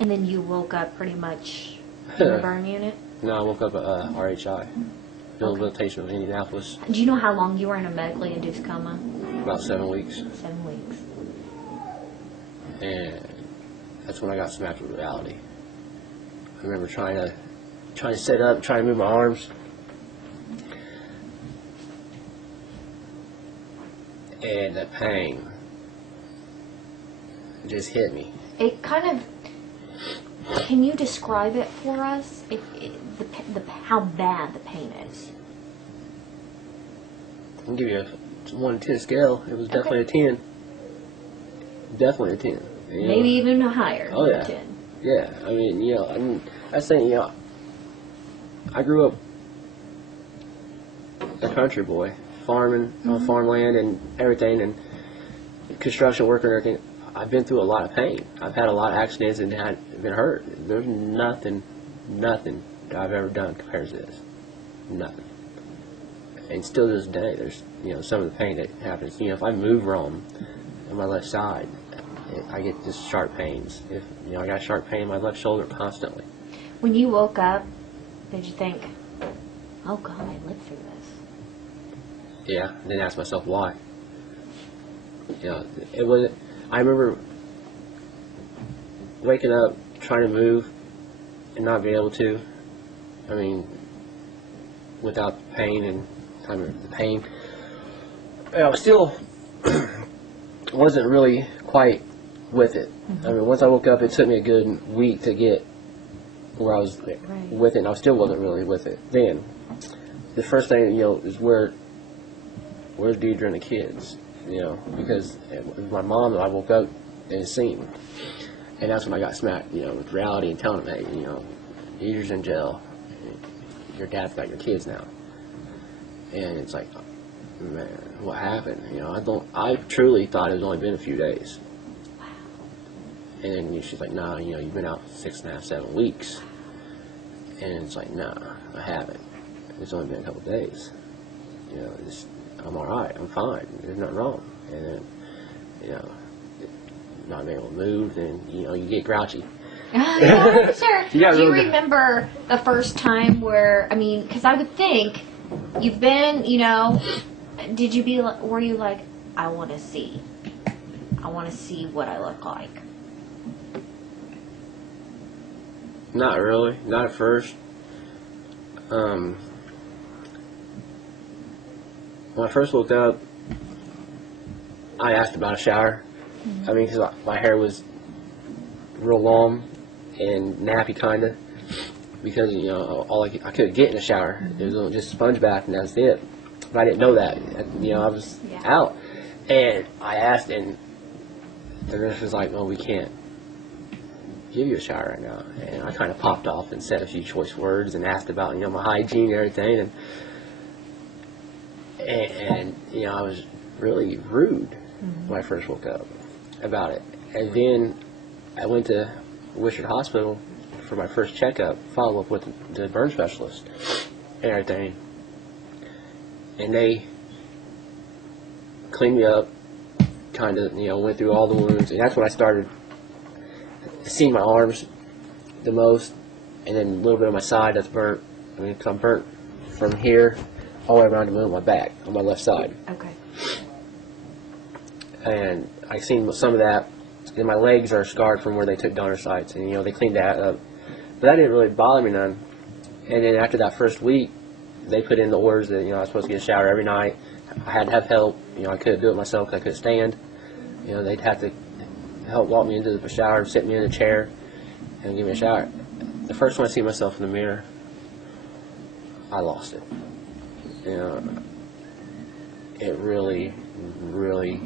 And then you woke up pretty much in the burn unit? No, I woke up at RHI, Rehabilitation of Indianapolis. Do you know how long you were in a medically induced coma? About 7 weeks. 7 weeks. And that's when I got smacked with reality. I remember trying to sit up, trying to move my arms. And that pain just hit me. It kind of, can you describe it for us? How bad the pain is? I'll give you a 1 to 10 scale. It was definitely a 10. Definitely a 10. You know? Maybe even higher. Oh, yeah. 10. Yeah, I mean, I say, I grew up a country boy, farming on farmland and everything, and construction worker and everything. I've been through a lot of pain. I've had a lot of accidents and been hurt. There's nothing that I've ever done compared to this. Nothing. And still to this day, there's, some of the pain that happens. If I move wrong on my left side, I get just sharp pains. If I got sharp pain in my left shoulder constantly. When you woke up, did you think, oh God, I lived through this? Yeah, and then ask myself why. It was. I remember waking up, trying to move, and not being able to. I mean, without pain and the pain. I was still wasn't really quite with it. I mean, once I woke up, it took me a good week to get where I was with it, and I still wasn't really with it. Then, the first thing, is where's Deidre and the kids? Because my mom, I woke up and seen, and that's when I got smacked, with reality and telling them, hey, Deidre's in jail, your dad's got your kids now, and it's like, man, what happened? I truly thought it was only been a few days. Wow. And then she's like, nah, you've been out 6.5, 7 weeks, and it's like, nah, I haven't. It's only been a couple days. I'm all right. I'm fine. There's nothing wrong. And then, not being able to move, then you get grouchy. Yeah, sure. Do you really remember the first time where, because I would think you've been, were you like, I want to see what I look like? Not really. Not at first. When I first woke up, I asked about a shower. Because my hair was real long and nappy, kind of. Because, all I could get in the shower. It was just a sponge bath, and that's it. But I didn't know that. I was out. And I asked, and the nurse was like, well, we can't give you a shower right now. And I kind of popped off and said a few choice words and asked about, my hygiene and everything. And I was really rude when I first woke up about it. And then I went to Wishart Hospital for my first checkup, follow-up with the burn specialist and everything. And they cleaned me up, kind of, went through all the wounds. And that's when I started seeing my arms the most, and then a little bit of my side that's burnt. Because I'm burnt from here all the way around the middle of my back, on my left side. Okay. And I seen some of that, and my legs are scarred from where they took donor sites, and they cleaned that up. But that didn't really bother me none. And then after that first week, they put in the orders that I was supposed to get a shower every night. I had to have help. I couldn't do it myself because I couldn't stand. They'd have to help walk me into the shower, sit me in a chair, and give me a shower. The first time I see myself in the mirror, I lost it. It really, really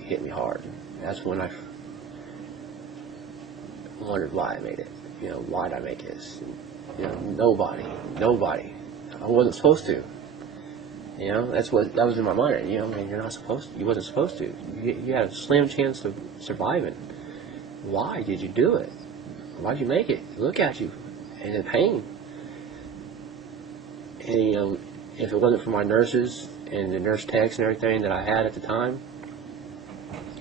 hit me hard. That's when I wondered why I made it. Why did I make this? Nobody. I wasn't supposed to. That was in my mind. You're not supposed to. You wasn't supposed to. You had a slim chance of surviving. Why did you do it? Why'd you make it? Look at you, and the pain. And if it wasn't for my nurses and the nurse techs and everything that I had at the time,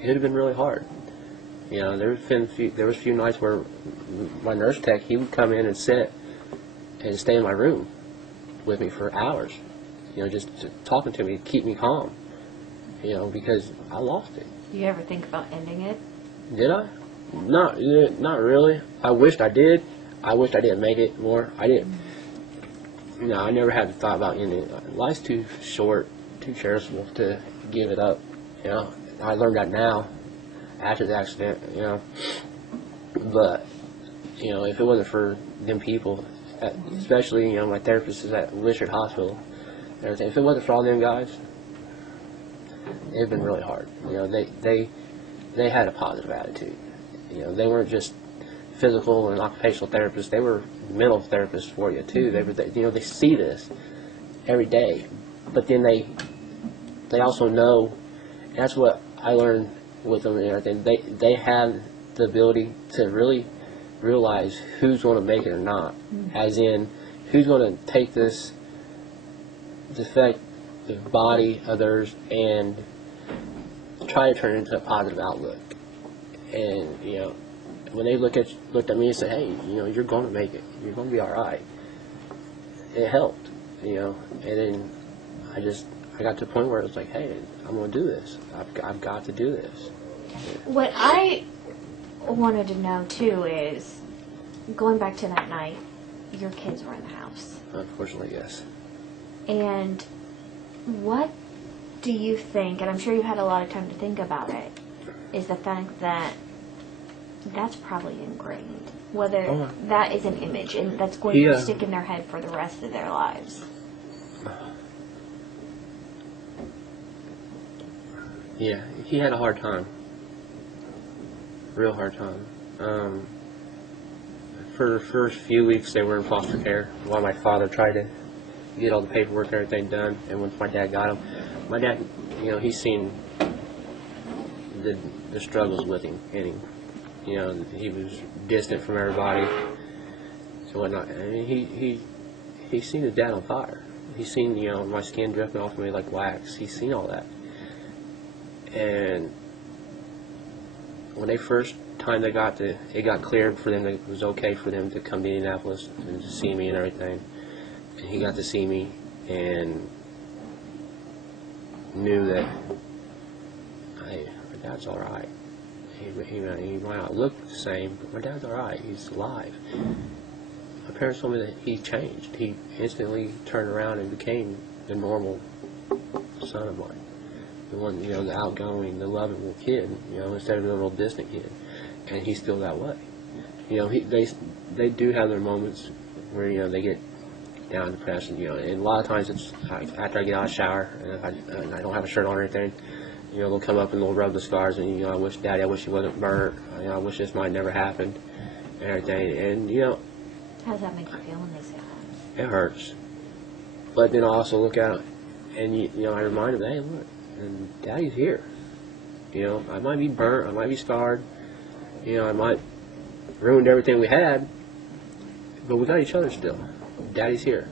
it would have been really hard. You know, there was a few nights where my nurse tech, he would come in and sit and stay in my room with me for hours. You know, just talking to me, keep me calm. You know, because I lost it. Do you ever think about ending it? Did I? Not really. I wished I did. I wished I didn't make it more. I didn't. No, I never had the thought about ending it. Life's too short, too charitable to give it up. You know, I learned that now, after the accident. You know, but you know, if it wasn't for them people, especially you know my therapist is at Wishart Hospital, and everything. If it wasn't for all them guys, it'd been really hard. You know, they had a positive attitude. You know, they weren't just physical and occupational therapists; they were mental therapists for you too. You know, they see this every day, but then they also know. And that's what I learned with them and everything. They have the ability to really realize who's going to make it or not, as in who's going to take this defect, the body of theirs, and try to turn it into a positive outlook. And you know, when they looked at me and said, "Hey, you know, you're going to make it. You're going to be all right," it helped. You know, and then I got to the point where it was like, "Hey, I'm going to do this. I've got to do this." What I wanted to know too is, going back to that night, your kids were in the house. Unfortunately, yes. And what do you think, and I'm sure you've had a lot of time to think about it, is the fact that that's probably ingrained. Whether that is an image and that's going to stick in their head for the rest of their lives. Yeah, he had a hard time. Real hard time. For the first few weeks they were in foster care while my father tried to get all the paperwork and everything done. And once my dad got him, my dad, you know, he's seen the struggles with him. And you know, he was distant from everybody. So whatnot. I mean, he's seen his dad on fire. He's seen, you know, my skin dripping off of me like wax. He's seen all that. And when they first time it got cleared for them, it was okay for them to come to Indianapolis and to see me and everything. And he got to see me and knew that, hey, my dad's all right. He might not look the same, but my dad's all right. He's alive. My parents told me that he changed. He instantly turned around and became the normal son of mine. The one, you know, the outgoing, the lovable kid, you know, instead of the little distant kid. And he's still that way. You know, they do have their moments where, you know, they get down, depressed, and, you know, and a lot of times it's after I get out of the shower and I don't have a shirt on or anything, you know, they'll come up and they'll rub the scars and, you know, I wish he wasn't burnt, you know, I wish this might never happened and everything. And, you know, how does that make you feel when they say that? It hurts. But then I also look out and, you know, I remind them, hey, look, and Daddy's here. You know, I might be burnt, I might be scarred, you know, I might ruined everything we had, but we got each other still. Daddy's here.